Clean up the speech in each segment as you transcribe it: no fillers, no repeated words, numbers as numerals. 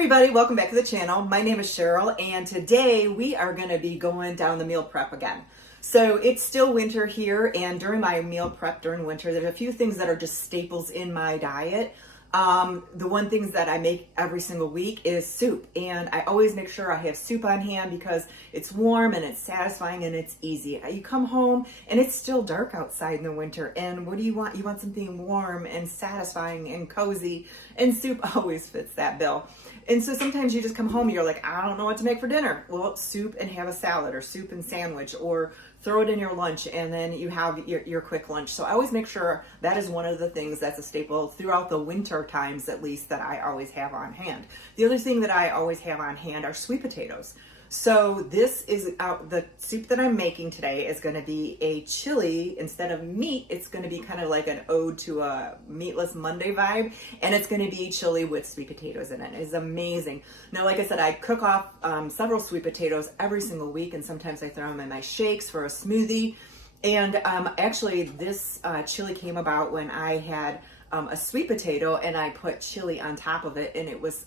everybody, welcome back to the channel. My name is Cheryl and today we are going to be going down the meal prep again. So it's still winter here, and during my meal prep during winter, there's a few things that are just staples in my diet. The one things that I make every single week is soup, and I always make sure I have soup on hand because it's warm and it's satisfying and it's easy. You come home and it's still dark outside in the winter, and what do you want? You want something warm and satisfying and cozy, and soup always fits that bill. And so sometimes you just come home and you're like, I don't know what to make for dinner. Well, soup and have a salad, or soup and sandwich, or throw it in your lunch, and then you have your quick lunch. So I always make sure that is one of the things that's a staple throughout the winter times, at least, that I always have on hand. The other thing that I always have on hand are sweet potatoes. So this is the soup that I'm making today is going to be a chili. Instead of meat, it's going to be kind of like an ode to a meatless Monday vibe, and it's going to be chili with sweet potatoes in it. It's amazing. Now, like I said, I cook off several sweet potatoes every single week, and sometimes I throw them in my shakes for a smoothie. And actually, this chili came about when I had a sweet potato and I put chili on top of it, and it was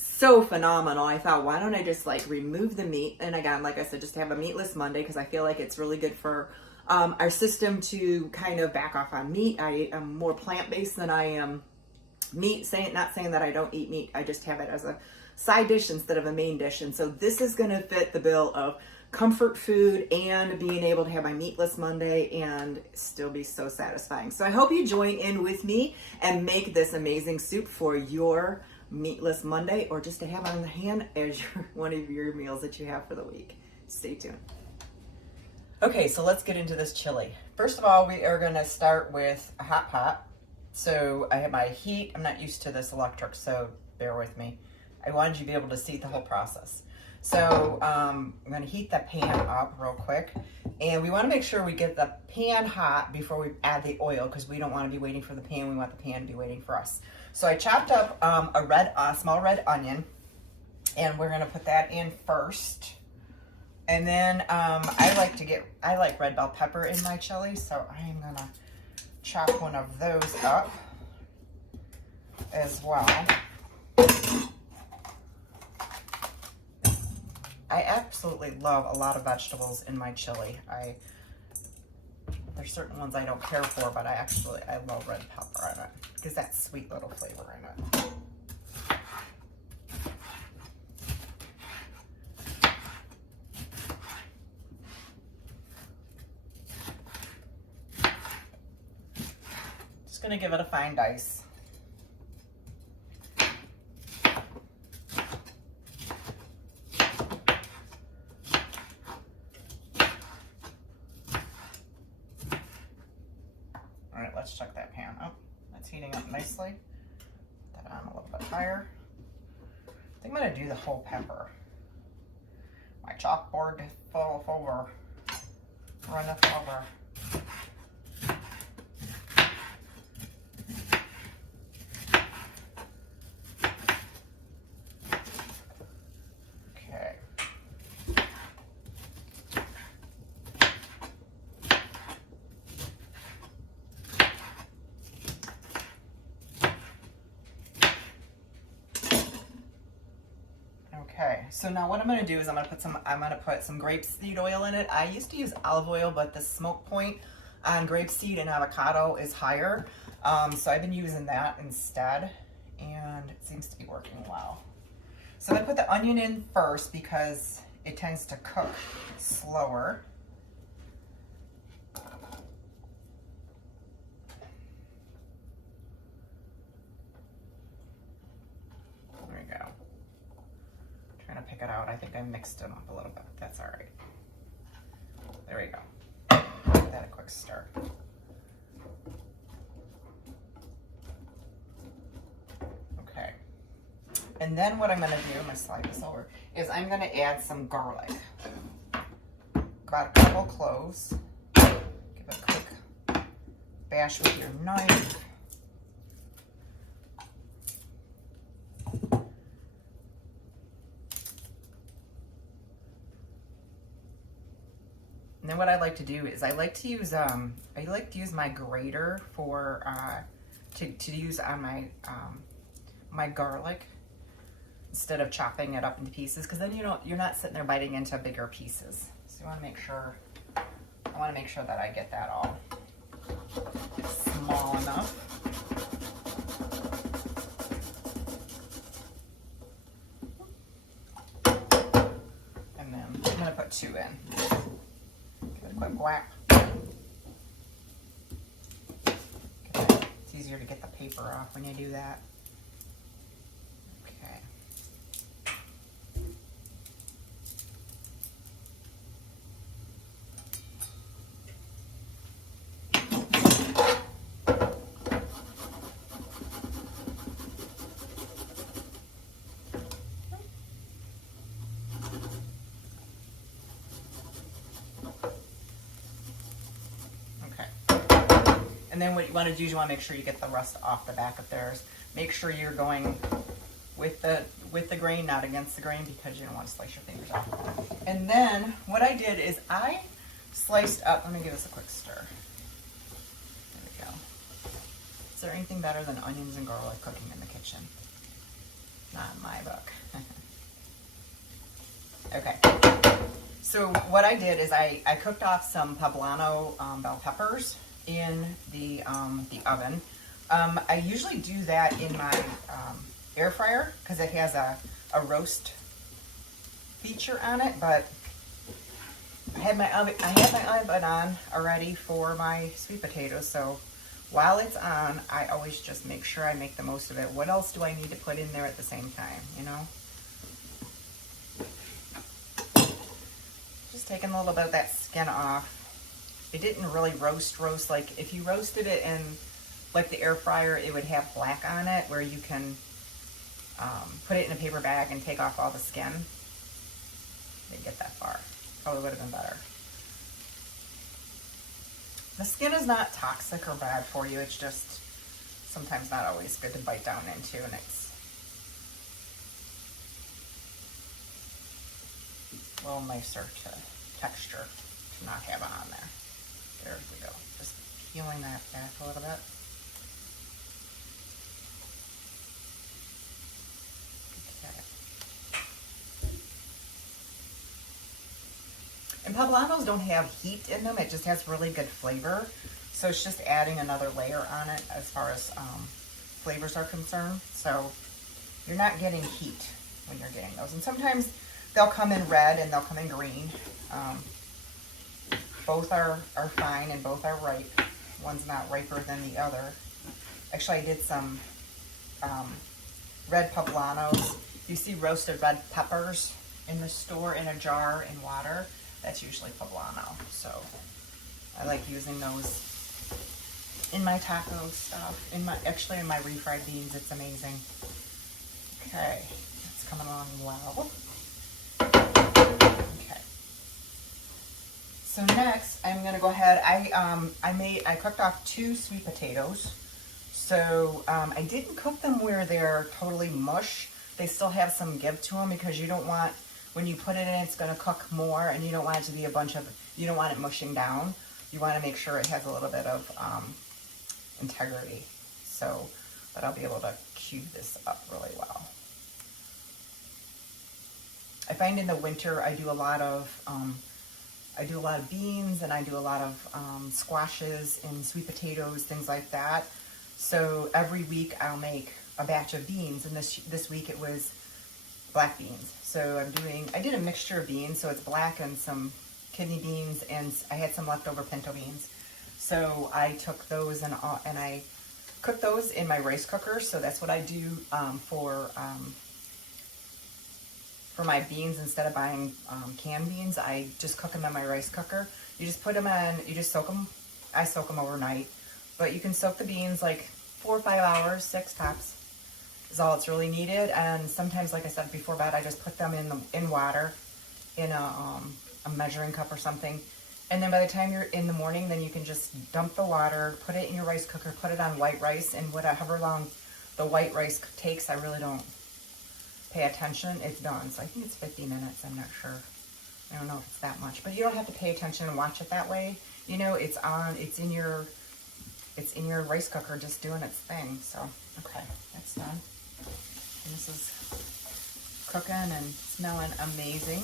so phenomenal. I thought, why don't I just like remove the meat? And again, like I said, just have a meatless Monday, because I feel like it's really good for our system to kind of back off on meat. I am more plant-based than I am meat. Not saying that I don't eat meat. I just have it as a side dish instead of a main dish. And so this is going to fit the bill of comfort food and being able to have my meatless Monday and still be so satisfying. So I hope you join in with me and make this amazing soup for your meatless Monday, or just to have on the hand as one of your meals that you have for the week. Stay tuned. Okay, so let's get into this chili. First of all, we are going to start with a hot pot. So I have my heat. I'm not used to this electric, so bear with me. I wanted you to be able to see the whole process. So I'm going to heat the pan up real quick, and we want to make sure we get the pan hot before we add the oil, because we don't want to be waiting for the pan. We want the pan to be waiting for us. So I chopped up a small red onion, and we're going to put that in first. And then I like red bell pepper in my chili, so I'm going to chop one of those up as well. I absolutely love a lot of vegetables in my chili. There's certain ones I don't care for, but I love red pepper in it. It gives that sweet little flavor in it. Just gonna give it a fine dice. All right, let's check that pan. Oh, it's heating up nicely. Put that on a little bit higher. I think I'm gonna do the whole pepper. My chalkboard full over. Runneth over. Okay. Okay, so now what I'm going to do is I'm going to put some grapeseed oil in it. I used to use olive oil, but the smoke point on grapeseed and avocado is higher. So I've been using that instead, and it seems to be working well. So I put the onion in first because it tends to cook slower. There we go. Trying to pick it out. I think I mixed them up a little bit. That's all right. There we go. Give that a quick stir. Okay. And then what I'm going to do, I'm going to slide this over, is I'm going to add some garlic. About a couple cloves. Give it a quick bash with your knife. And then what I like to do is I like to use my grater for to use on my my garlic. instead of chopping it up into pieces, because then you're not sitting there biting into bigger pieces. So I want to make sure that I get that all small enough. And then I'm going to put 2 in. Give it a quick whack. It's easier to get the paper off when you do that. Okay. And then what you want to do is you want to make sure you get the rust off the back of theirs. Make sure you're going with the grain, not against the grain, because you don't want to slice your fingers off. And then what I did is I sliced up, let me give this a quick stir. There we go. Is there anything better than onions and garlic cooking in the kitchen? Not in my book. Okay. So what I did is I cooked off some poblano bell peppers in the oven. I usually do that in my air fryer because it has a roast feature on it, but I had my oven on already for my sweet potatoes, so while it's on, I always just make sure I make the most of it. What else do I need to put in there at the same time, you know? Just taking a little bit of that skin off. It didn't really roast, like if you roasted it in like the air fryer, it would have black on it where you can put it in a paper bag and take off all the skin. Didn't get that far. Probably would have been better. The skin is not toxic or bad for you. It's just sometimes not always good to bite down into, and it's a little nicer texture to not have it on there. There we go. Just peeling that back a little bit. Okay. And poblanos don't have heat in them. It just has really good flavor. So it's just adding another layer on it as far as flavors are concerned. So you're not getting heat when you're getting those. And sometimes they'll come in red and they'll come in green. Both are fine and both are ripe. One's not riper than the other. Actually, I did some red poblanos. You see roasted red peppers in the store in a jar in water. That's usually poblano. So I like using those in my taco stuff. Actually in my refried beans, it's amazing. Okay, it's coming along well. So next, I'm gonna go ahead. I cooked off 2 sweet potatoes. So I didn't cook them where they're totally mush. They still have some give to them because you don't want, when you put it in, it's gonna cook more, and you don't want it to be you don't want it mushing down. You want to make sure it has a little bit of integrity. So, but I'll be able to cube this up really well. I find in the winter I do a lot of beans, and I do a lot of squashes and sweet potatoes, things like that. So every week I'll make a batch of beans, and this week it was black beans. So I did a mixture of beans, so it's black and some kidney beans, and I had some leftover pinto beans. So I took those and I cooked those in my rice cooker. So that's what I do for my beans. Instead of buying canned beans, I just cook them in my rice cooker. You just put them in, you just soak them. I soak them overnight, but you can soak the beans like 4 or 5 hours, 6 tops is all it's really needed. And sometimes, like I said before bed, I just put them in water in a measuring cup or something. And then by the time you're in the morning, then you can just dump the water, put it in your rice cooker, put it on white rice, and however long the white rice takes, I really don't pay attention. It's done. So I think it's 50 minutes. I'm not sure. I don't know if it's that much, but you don't have to pay attention and watch it that way. You know, it's in your rice cooker just doing its thing. So, okay, that's done. And this is cooking and smelling amazing.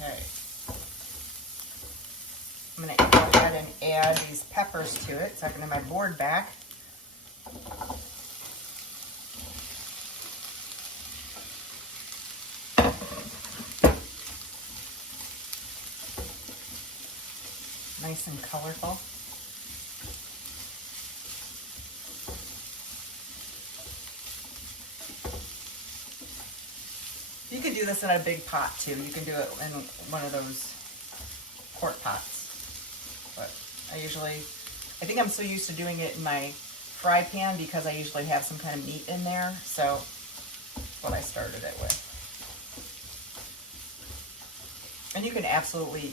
Okay. I'm going to go ahead and add these peppers to it so I can have my board back. Nice and colorful. You could do this in a big pot too. You can do it in one of those quart pots. But I think I'm so used to doing it in my fry pan because I usually have some kind of meat in there. So that's what I started it with. And you can absolutely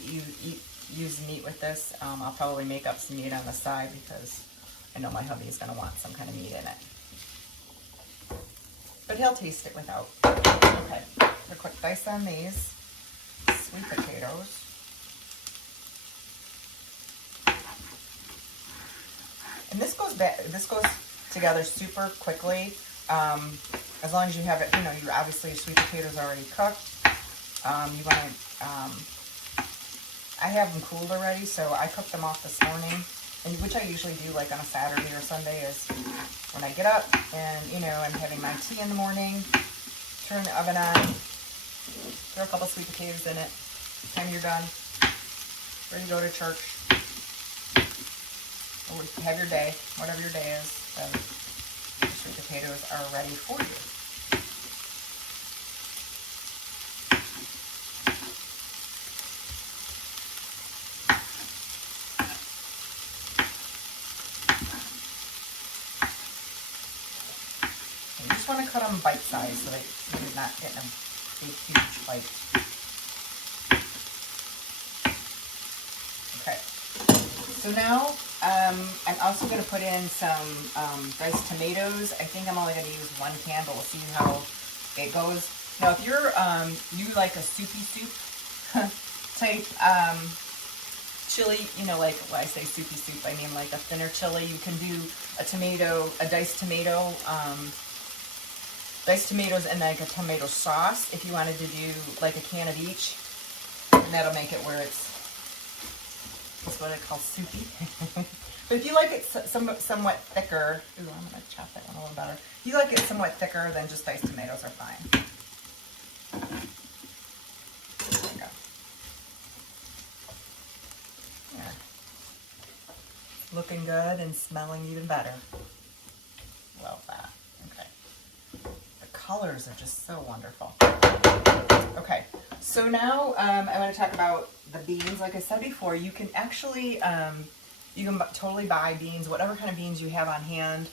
use meat with this. I'll probably make up some meat on the side because I know my hubby is going to want some kind of meat in it. But he'll taste it without. Okay, a quick dice on these sweet potatoes. And this goes together super quickly. As long as you have it, you obviously your sweet potatoes are already cooked. You want to, I have them cooled already, so I cooked them off this morning. And which I usually do like on a Saturday or Sunday is when I get up and, I'm having my tea in the morning, turn the oven on, throw a couple sweet potatoes in it. Time you're done, ready to go to church. Or have your day, whatever your day is, then the sweet potatoes are ready for you. And you just want to cut them bite-sized so that you're not getting a big, huge bite. Okay. So now, I'm also going to put in some diced tomatoes. I think I'm only going to use 1 can, but we'll see how it goes. Now, if you're you like a soupy soup type chili, like when I say soupy soup, I mean like a thinner chili, you can do a diced tomatoes and like a tomato sauce if you wanted to do like a can of each, and that'll make it where it's what I call soupy. But if you like it somewhat thicker, ooh, I'm going to chop that one a little better. If you like it somewhat thicker, then just diced tomatoes are fine. There we go. Yeah. Looking good and smelling even better. Love that. Okay. The colors are just so wonderful. Okay. So now I want to talk about the beans. Like I said before, you can actually, you can totally buy beans, whatever kind of beans you have on hand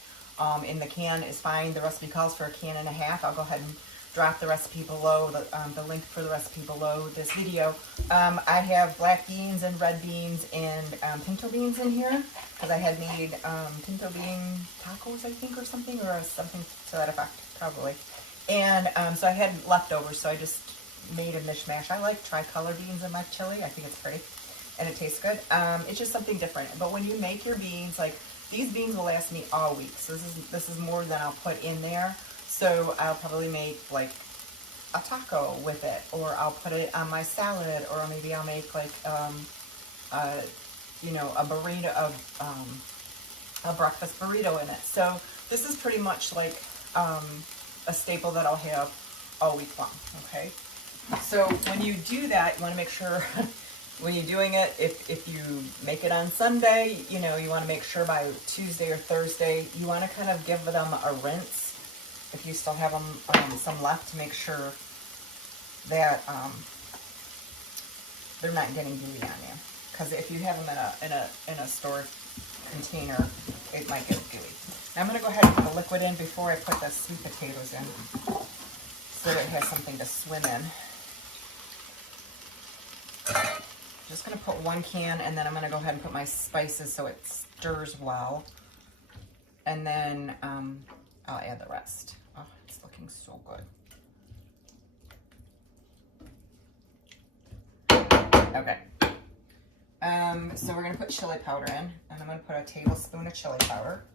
in the can is fine. The recipe calls for 1.5 cans. I'll go ahead and drop the recipe below, the link for the recipe below this video. I have black beans and red beans and pinto beans in here because I had made pinto bean tacos, I think, or something to that effect, probably. And so I had leftovers, so I just made a mishmash. I like tricolor beans in my chili. I think it's pretty and it tastes good. It's just something different. But when you make your beans, like these beans will last me all week. So this is more than I'll put in there. So I'll probably make like a taco with it, or I'll put it on my salad, or maybe I'll make like a burrito a breakfast burrito in it. So this is pretty much like a staple that I'll have all week long. Okay. So when you do that, you want to make sure when you're doing it, if you make it on Sunday, you want to make sure by Tuesday or Thursday, you want to kind of give them a rinse. If you still have them, some left, to make sure that they're not getting gooey on you. Because if you have them in a storage container, it might get gooey. Now I'm going to go ahead and put the liquid in before I put the sweet potatoes in, so that it has something to swim in. Just going to put 1 can, and then I'm going to go ahead and put my spices so it stirs well. And then I'll add the rest. Oh, it's looking so good. Okay. So we're going to put chili powder in, and I'm going to put a tablespoon of chili powder.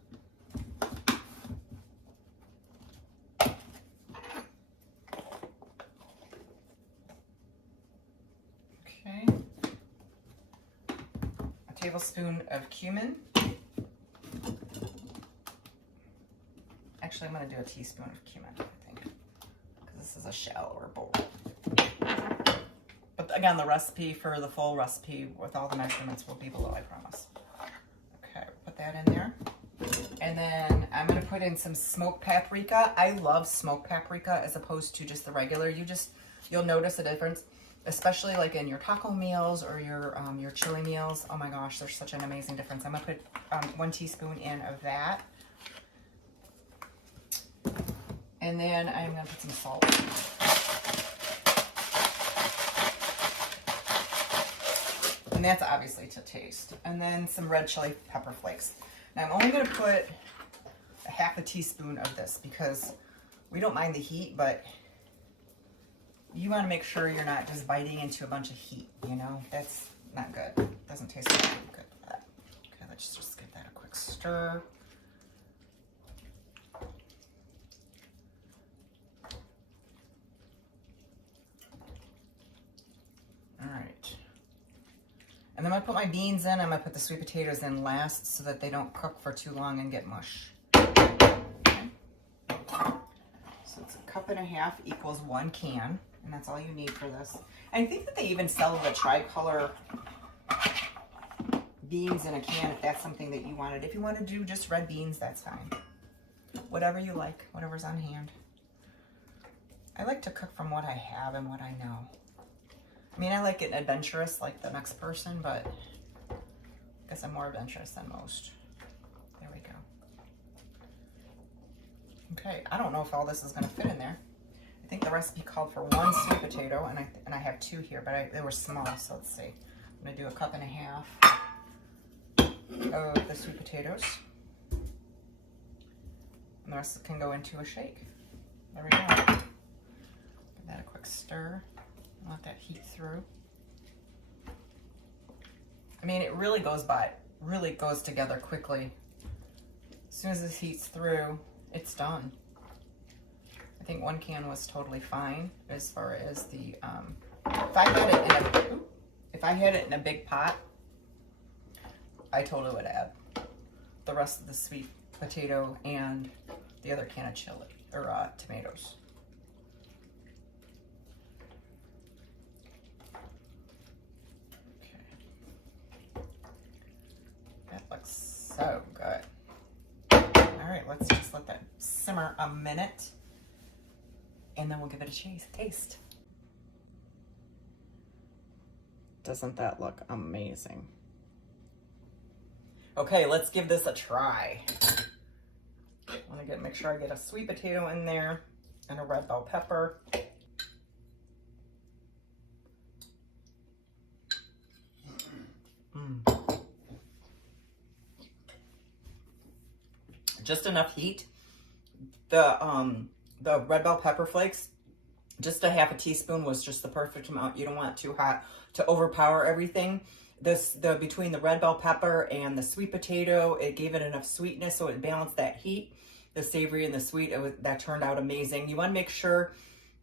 tablespoon of cumin. Actually, I'm going to do a teaspoon of cumin, I think, because this is a shallower bowl. But again, the recipe for the full recipe with all the measurements will be below, I promise. Okay, put that in there. And then I'm going to put in some smoked paprika. I love smoked paprika as opposed to just the regular. You'll notice a difference, especially like in your taco meals or your chili meals. Oh my gosh, there's such an amazing difference. I'm going to put 1 teaspoon in of that. And then I'm going to put some salt. And that's obviously to taste. And then some red chili pepper flakes. Now I'm only going to put a half a teaspoon of this because we don't mind the heat, but you want to make sure you're not just biting into a bunch of heat, you know? That's not good. Doesn't taste good for that. Okay, let's just give that a quick stir. All right. And then I'm going to put my beans in. I'm going to put the sweet potatoes in last so that they don't cook for too long and get mush. Okay. So it's 1.5 cups equals 1 can. And that's all you need for this. And I think that they even sell the tricolor beans in a can if that's something that you wanted. If you want to do just red beans, that's fine. Whatever you like, whatever's on hand. I like to cook from what I have and what I know. I mean, I like it adventurous like the next person, but I guess I'm more adventurous than most. There we go. Okay, I don't know if all this is going to fit in there. I think the recipe called for 1 sweet potato, and I have 2 here, but they were small, so let's see. I'm going to do 1.5 cups of the sweet potatoes. And the rest can go into a shake. There we go. Give that a quick stir. Let that heat through. I mean, it really goes together quickly. As soon as this heats through, it's done. I think 1 can was totally fine as far as the, if I had it in a big pot, I totally would add the rest of the sweet potato and the other can of chili, or tomatoes. So good. All right, let's just let that simmer a minute and then we'll give it a taste. Doesn't that look amazing? Okay, let's give this a try. I want to make sure I get a sweet potato in there and a red bell pepper. Just enough heat. The red bell pepper flakes, just a half a teaspoon was just the perfect amount. You don't want it too hot to overpower everything. Between the red bell pepper and the sweet potato, it gave it enough sweetness so it balanced that heat, the savory and the sweet. That turned out amazing. You want to make sure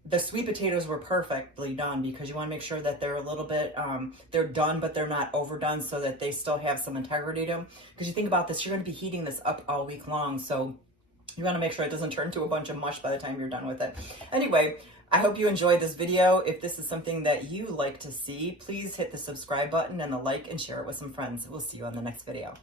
the sweet potatoes were perfectly done because you want to make sure that they're a little bit, they're done, but they're not overdone so that they still have some integrity to them. Because you think about this, you're going to be heating this up all week long. So you want to make sure it doesn't turn into a bunch of mush by the time you're done with it. Anyway, I hope you enjoyed this video. If this is something that you like to see, please hit the subscribe button and the like and share it with some friends. We'll see you on the next video.